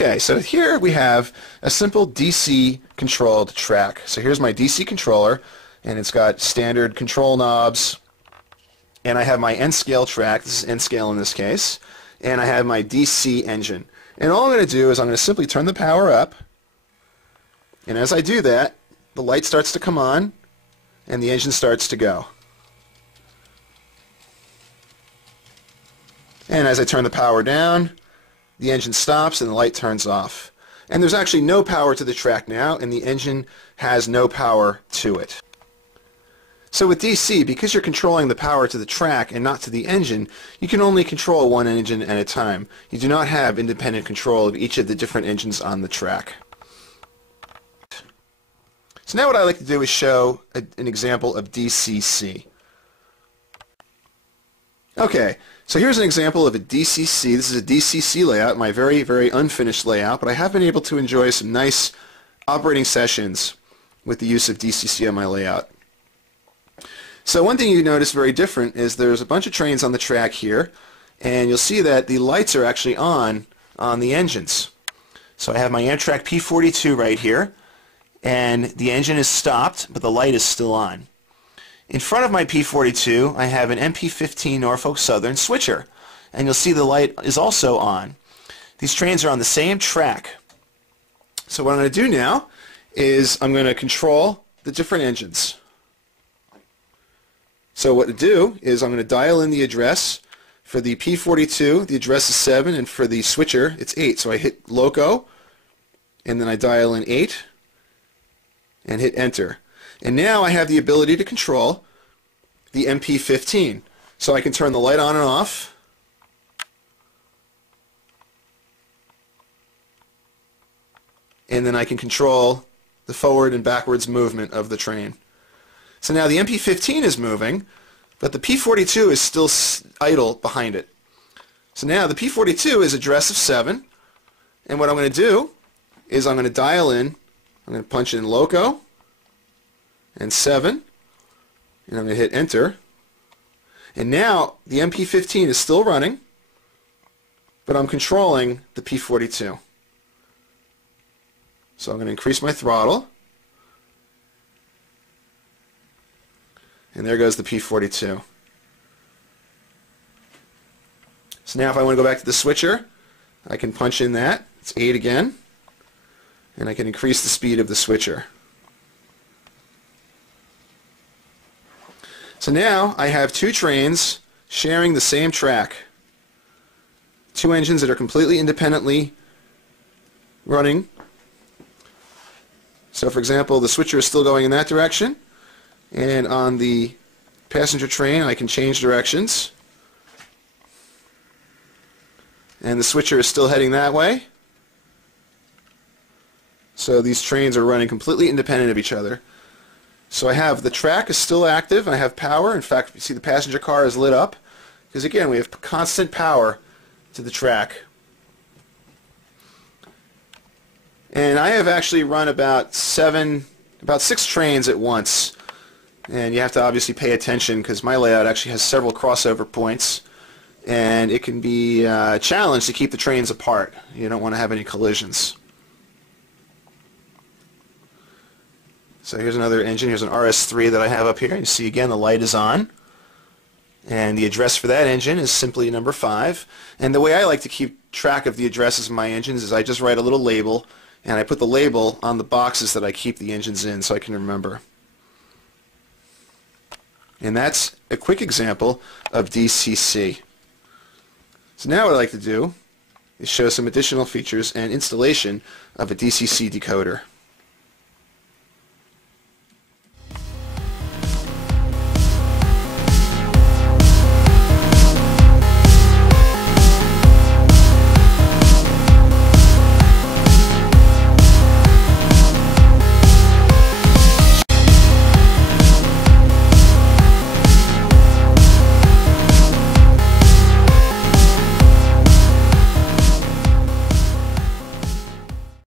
Okay, so here we have a simple DC controlled track. So here's my DC controller, and it's got standard control knobs, and I have my N-scale track. This is N-scale in this case, and I have my DC engine. And all I'm going to do is I'm going to simply turn the power up, and as I do that, the light starts to come on, and the engine starts to go. And as I turn the power down, the engine stops and the light turns off. And there's actually no power to the track now, and the engine has no power to it. So with DC, because you're controlling the power to the track and not to the engine, you can only control one engine at a time. You do not have independent control of each of the different engines on the track. So now what I like to do is show an example of DCC. Okay, so here's an example of a DCC. This is a DCC layout, my very, very unfinished layout, but I have been able to enjoy some nice operating sessions with the use of DCC on my layout. So one thing you notice very different is there's a bunch of trains on the track here, and you'll see that the lights are actually on the engines. So I have my Amtrak P42 right here, and the engine is stopped, but the light is still on. In front of my P42, I have an MP15 Norfolk Southern switcher, and you'll see the light is also on. These trains are on the same track. So what I'm going to do now is I'm going to control the different engines. So what to do is I'm going to dial in the address. For the P42, the address is 7, and for the switcher, it's 8. So I hit loco, and then I dial in 8, and hit enter. And now I have the ability to control the MP15. So I can turn the light on and off. And then I can control the forward and backwards movement of the train. So now the MP15 is moving, but the P42 is still idle behind it. So now the P42 is address of 7. And what I'm going to do is I'm going to dial in, I'm going to punch in loco and 7, and I'm going to hit enter. And now the MP15 is still running, but I'm controlling the P42. So I'm going to increase my throttle, and there goes the P42. So now if I want to go back to the switcher, I can punch in that. It's 8 again, and I can increase the speed of the switcher. So now I have two trains sharing the same track. Two engines that are completely independently running. So for example, the switcher is still going in that direction, and on the passenger train I can change directions. And the switcher is still heading that way. So these trains are running completely independent of each other. So I have the track is still active, and I have power. In fact, you see the passenger car is lit up, because again we have constant power to the track. And I have actually run about 6 trains at once, and you have to obviously pay attention because my layout actually has several crossover points, and it can be a challenge to keep the trains apart. You don't want to have any collisions. So here's another engine. Here's an RS3 that I have up here. You see again the light is on. And the address for that engine is simply number 5. And the way I like to keep track of the addresses of my engines is I just write a little label, and I put the label on the boxes that I keep the engines in so I can remember. And that's a quick example of DCC. So now what I'd like to do is show some additional features and installation of a DCC decoder.